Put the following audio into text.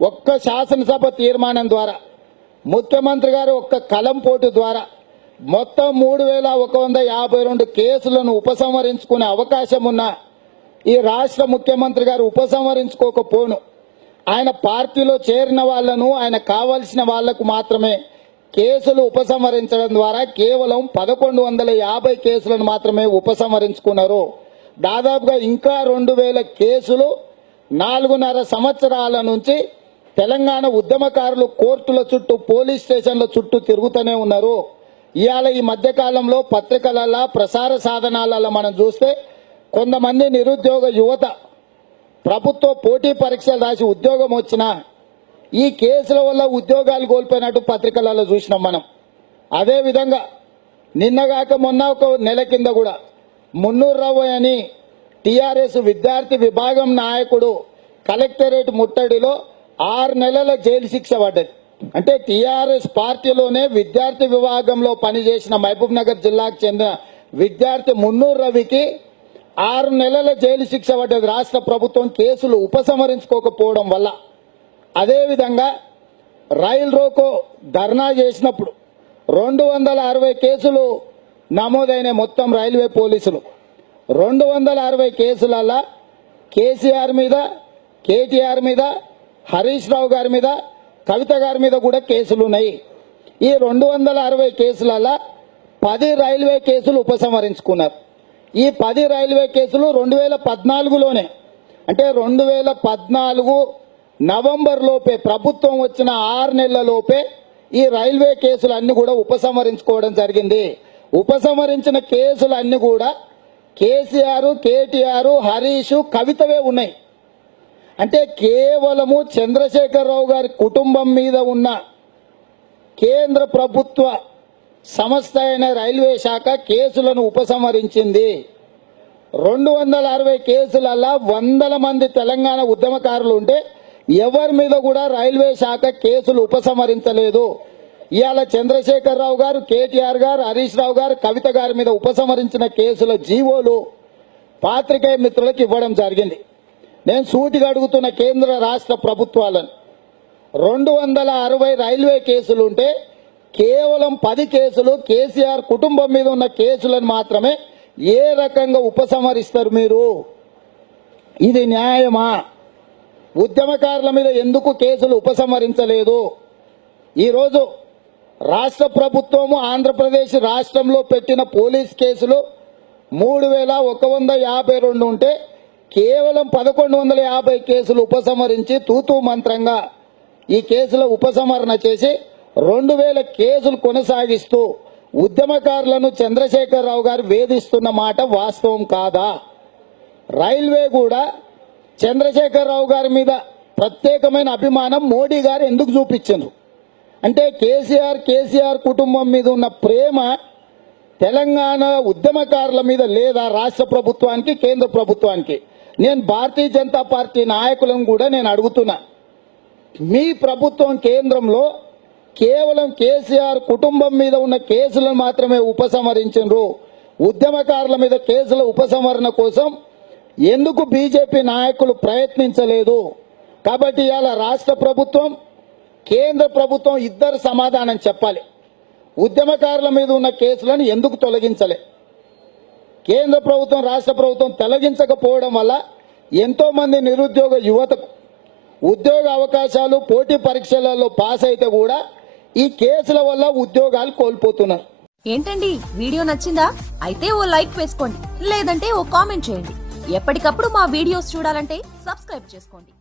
ఒక్క శాసనసభ తీర్మానం ద్వారా ముఖ్యమంత్రి గారు ఒక్క కలం పోటు ద్వారా మొత్తం మూడు వేల ఒక వంద యాభై రెండు కేసులను ఉపసంహరించుకునే అవకాశం ఉన్న ఈ రాష్ట్ర ముఖ్యమంత్రి గారు ఉపసంహరించుకోకపోను. ఆయన పార్టీలో చేరిన వాళ్ళను ఆయన కావలసిన వాళ్ళకు మాత్రమే కేసులు ఉపసంహరించడం ద్వారా కేవలం పదకొండు వందల యాభై కేసులను మాత్రమే ఉపసంహరించుకున్నారు. దాదాపుగా ఇంకా రెండు వేల కేసులు నాలుగున్నర సంవత్సరాల నుంచి తెలంగాణ ఉద్యమకారులు కోర్టుల చుట్టూ పోలీస్ స్టేషన్ల చుట్టూ తిరుగుతూనే ఉన్నారు. ఇవాళ ఈ మధ్యకాలంలో కాలంలో ప్రసార సాధనాలలో మనం చూస్తే కొంతమంది నిరుద్యోగ యువత ప్రభుత్వ పోటీ పరీక్షలు రాసి ఉద్యోగం వచ్చినా ఈ కేసుల వల్ల ఉద్యోగాలు కోల్పోయినట్టు పత్రికలలో చూసినాం మనం. అదే విధంగా నిన్నగాక మొన్న ఒక నెల కింద కూడా మున్నూరు రావు అని టిఆర్ఎస్ విద్యార్థి విభాగం నాయకుడు కలెక్టరేట్ ముట్టడిలో ఆరు నెలల జైలు శిక్ష పడ్డది. అంటే టిఆర్ఎస్ పార్టీలోనే విద్యార్థి విభాగంలో పనిచేసిన మహబూబ్ నగర్ జిల్లాకు చెందిన విద్యార్థి మున్నూరు రవికి ఆరు నెలల జైలు శిక్ష పడ్డది. రాష్ట్ర ప్రభుత్వం కేసులు ఉపసంహరించుకోకపోవడం వల్ల. అదేవిధంగా రైల్ రోకో ధర్నా చేసినప్పుడు రెండు వందల అరవై కేసులు నమోదైన మొత్తం రైల్వే పోలీసులు. రెండు వందల అరవై కేసులల్లా కేసీఆర్ మీద కేటీఆర్ మీద హరీష్ రావు గారి మీద కవిత గారి మీద కూడా కేసులు ఉన్నాయి ఈ రెండు వందల అరవై కేసులలో పది రైల్వే కేసులు ఉపసంహరించుకున్నారు. ఈ పది రైల్వే కేసులు రెండు వేల పద్నాలుగులోనే అంటే రెండు వేల పద్నాలుగు నవంబర్ లోపే ప్రభుత్వం వచ్చిన ఆరు నెలల లోపే ఈ రైల్వే కేసులు కూడా ఉపసంహరించుకోవడం జరిగింది. ఉపసంహరించిన కేసులు కూడా కేసీఆర్ కేటీఆర్ హరీష్ కవితవే ఉన్నాయి. అంటే కేవలము చంద్రశేఖరరావు గారి కుటుంబం మీద ఉన్న కేంద్ర ప్రభుత్వ సంస్థ అయిన రైల్వే శాఖ కేసులను ఉపసంహరించింది. రెండు వందల అరవై కేసులల్లా వందల మంది తెలంగాణ ఉద్యమకారులు ఉంటే ఎవరి మీద కూడా రైల్వే శాఖ కేసులు ఉపసంహరించలేదు. ఇవాళ చంద్రశేఖరరావు గారు కేటీఆర్ గారు హరీష్ రావు గారు కవిత గారి మీద ఉపసంహరించిన కేసుల జీవోలు పాత్రికేయ మిత్రులకు ఇవ్వడం జరిగింది. నేను సూటిగా అడుగుతున్న కేంద్ర రాష్ట్ర ప్రభుత్వాలను. రెండు వందల అరవై రైల్వే కేసులు ఉంటే కేవలం పది కేసులు కేసీఆర్ కుటుంబం మీద ఉన్న కేసులను మాత్రమే ఏ రకంగా ఉపసంహరిస్తారు మీరు? ఇది న్యాయమా? ఉద్యమకారుల మీద ఎందుకు కేసులు ఉపసంహరించలేదు? ఈరోజు రాష్ట్ర ప్రభుత్వము ఆంధ్రప్రదేశ్ రాష్ట్రంలో పెట్టిన పోలీస్ కేసులు మూడు వేల ఒక వంద యాభై రెండు ఉంటే కేవలం పదకొండు వందల యాభై కేసులు ఉపసంహరించి తూతూ మంత్రంగా ఈ కేసుల ఉపసంహరణ చేసి రెండు వేల కేసులు కొనసాగిస్తూ ఉద్యమకారులను చంద్రశేఖరరావు గారు వేధిస్తున్న మాట వాస్తవం కాదా? రైల్వే కూడా చంద్రశేఖరరావు గారి మీద ప్రత్యేకమైన అభిమానం మోడీ గారు ఎందుకు చూపించారు అంటే కేసీఆర్ కేసీఆర్ కుటుంబం మీద ఉన్న ప్రేమ తెలంగాణ ఉద్యమకారుల మీద లేదా రాష్ట్ర ప్రభుత్వానికి కేంద్ర ప్రభుత్వానికి? నేను భారతీయ జనతా పార్టీ నాయకులను కూడా నేను అడుగుతున్నా. మీ ప్రభుత్వం కేంద్రంలో కేవలం కేసీఆర్ కుటుంబం మీద ఉన్న కేసులను మాత్రమే ఉపసంహరించారు ఉద్యమకారుల మీద కేసుల ఉపసంహరణ కోసం ఎందుకు బీజేపీ నాయకులు ప్రయత్నించలేదు? కాబట్టి ఇవాళ రాష్ట్ర ప్రభుత్వం కేంద్ర ప్రభుత్వం ఇద్దరు సమాధానం చెప్పాలి. ఉద్యమకారుల మీద ఉన్న కేసులను ఎందుకు తొలగించలే? కేంద్ర ప్రభుత్వం రాష్ట్ర ప్రభుత్వం తొలగించకపోవడం వల్ల ఎంతోమంది నిరుద్యోగ యువతకు ఉద్యోగ అవకాశాలు పోటీ పరీక్షలలో పాస్ అయితే కూడా ఈ కేసుల వల్ల ఉద్యోగాలు కోల్పోతున్నారు. ఏంటండి? వీడియో నచ్చిందా? అయితే ఓ లైక్ వేసుకోండి. లేదంటే ఓ కామెంట్ చేయండి. ఎప్పటికప్పుడు మా వీడియోస్ చూడాలంటే సబ్స్క్రైబ్ చేసుకోండి.